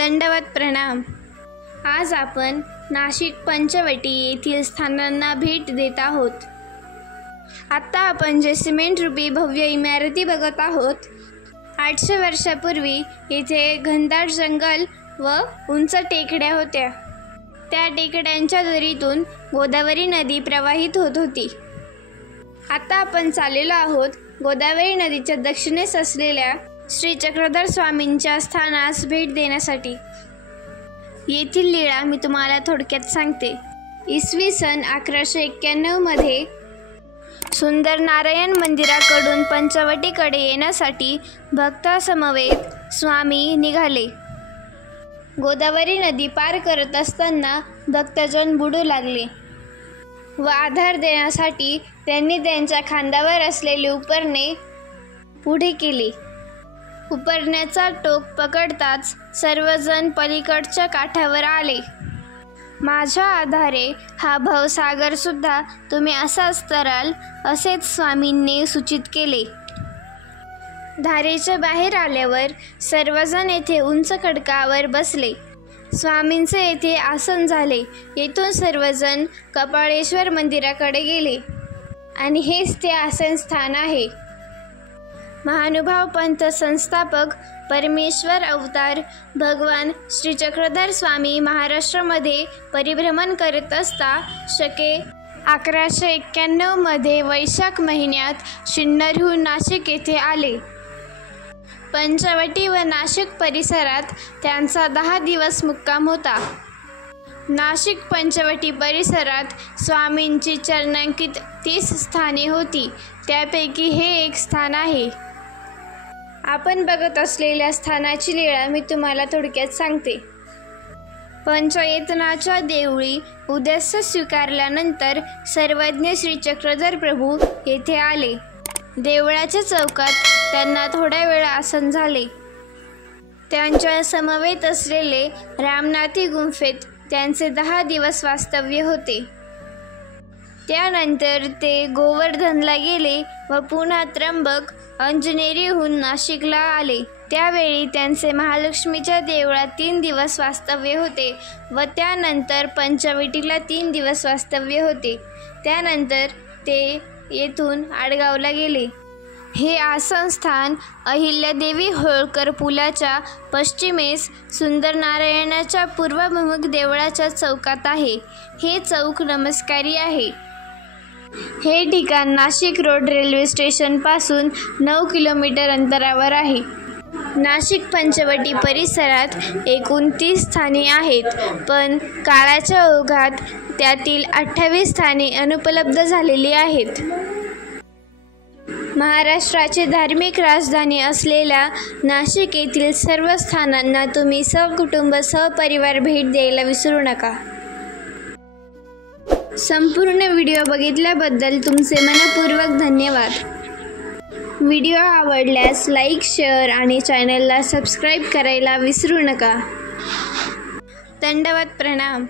दंडवत प्रणाम। आज आपण नाशिक पंचवटी येथील स्थानांना भेट देत आहोत। आता आपण जे सिमेंट रूपी भव्य इमारती बघत आहोत, 800 वर्षापूर्वी येथे घनदाट जंगल व उंच टेकड्या होत्या। त्या टेकड्यांच्या दरीतून गोदावरी नदी प्रवाहित होत होती। आता आपण चाललेलो आहोत गोदावरी नदीच्या दक्षिणेस असलेल्या श्री चक्रधर स्वामींच्या स्थानास भेट देण्यासाठी। येथील लीळा मी तुम्हाला थोडक्यात सांगते। इसवी सन 1191 मध्ये सुंदर नारायण मंदिराकडून पंचवटीकडे येण्यासाठी भक्तासमवेत स्वामी निघाले। गोदावरी नदी पार करत असताना भक्तजन बुडू लागले व आधार देण्यासाठी त्यांनी त्यांच्या खांद्यावर असलेले उपरणे पुढे केले। उपरण्याचा टोक पकडताच सर्वजण पलीकडच्या काठावर आले। माझ्या आधारे हा भवसागर सुद्धा तुम्ही असाच तराल, असेच स्वामींनी सूचित केले। धारेच्या बाहेर आल्यावर सर्वजण येथे उंच खडकावर बसले। स्वामींचे येथे आसन झाले। येथून सर्वजण कपाळेश्वर मंदिराकडे गेले आणि हेच ते आसन स्थान आहे। महानुभाव पंथ संस्थापक परमेश्वर अवतार भगवान श्री चक्रधर स्वामी महाराष्ट्रामध्ये परिभ्रमण करत असता शके 1191 मध्ये वैशाख महिन्यात सिन्नरहून नाशिक येथे आले। पंचवटी व नाशिक परिसरात त्यांचा 10 दिवस मुक्काम होता। नाशिक पंचवटी परिसरात स्वामींची चरणांकित 30 स्थाने होती, त्यापैकी हे एक स्थान आहे। आपण बघत असलेल्या स्थानाची लीळा मी तुम्हाला थोडक्यात सांगते। पंचयतनाच्या देवळी उद्देश स्वीकारल्यानंतर सर्वज्ञ श्री चक्रधर प्रभू येथे आले। देवळाच्या चौकात त्यांना थोडा वेळ आसन झाले। त्यांच्या समवेत असलेले रामनाथी गुंफेत त्यांचे 10 दिवस वास्तव्य होते। त्यानंतर ते गोवर्धनला गेले व पुन्हा त्र्यंबक अंजनेरीहून नाशिकला आले। त्यावेळी त्यांचे महालक्ष्मीच्या देवळात 3 दिवस वास्तव्य होते व त्यानंतर पंचवटीला 3 दिवस वास्तव्य होते। त्यानंतर ते येथून आडगावला गेले। हे आसनस्थान अहिल्यादेवी होळकर पुलाच्या पश्चिमेस सुंदर नारायणाच्या पूर्वाभिमुख देवळाच्या चौकात आहे। हे चौक नमस्कारी आहे। हे ठिकाण नाशिक रोड रेल्वे स्टेशनपासून 9 किलोमीटर अंतरावर आहे। नाशिक पंचवटी परिसरात एकूण 30 स्थाने आहेत, पण काळाच्या ओघात त्यातील 28 स्थाने अनुपलब्ध झालेली आहेत। महाराष्ट्राची धार्मिक राजधानी असलेल्या नाशिक येथील सर्व स्थानांना तुम्ही सहकुटुंब सहपरिवार भेट द्यायला विसरू नका। संपूर्ण व्हिडिओ बघितल्याबद्दल तुमचे मनपूर्वक धन्यवाद। व्हिडिओ आवडल्यास लाईक, शेअर आणि चॅनलला सबस्क्राईब करायला विसरू नका। दंडवत प्रणाम।